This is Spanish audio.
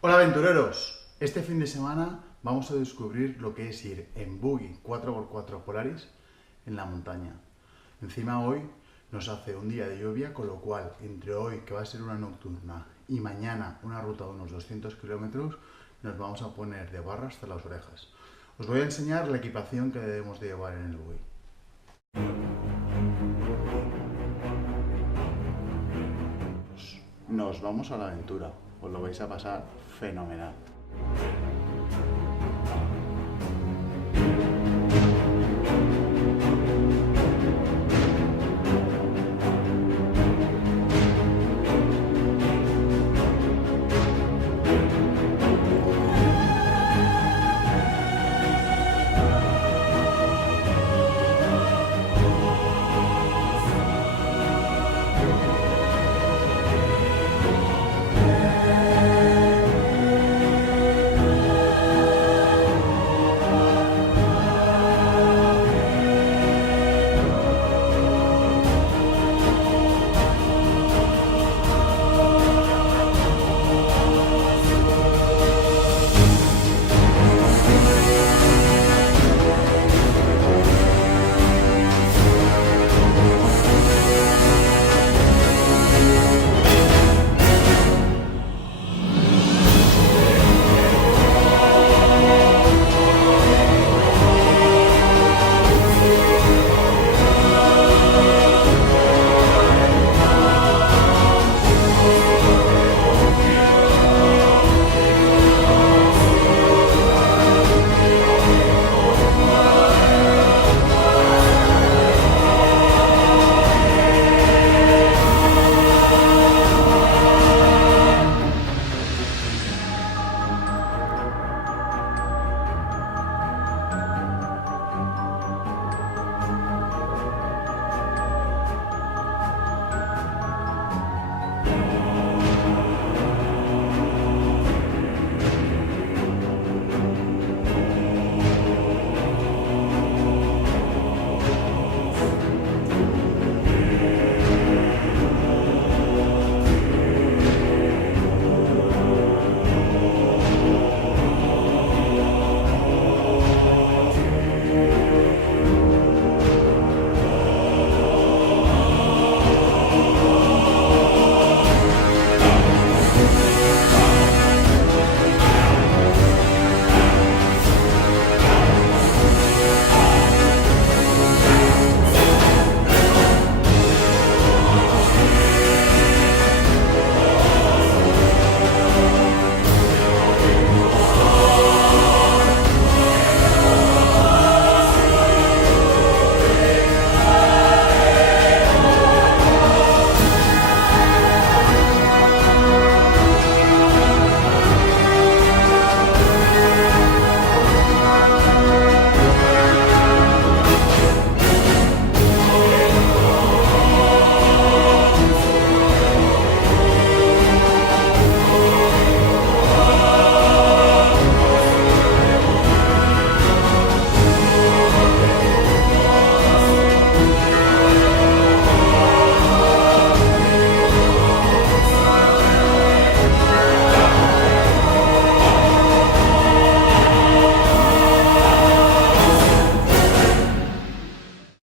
Hola aventureros, este fin de semana vamos a descubrir lo que es ir en buggy 4x4 Polaris en la montaña. Encima hoy nos hace un día de lluvia, con lo cual entre hoy, que va a ser una nocturna, y mañana una ruta de unos 200 kilómetros, nos vamos a poner de barra hasta las orejas. Os voy a enseñar la equipación que debemos de llevar en el buggy. Nos vamos a la aventura, os lo vais a pasar fenomenal.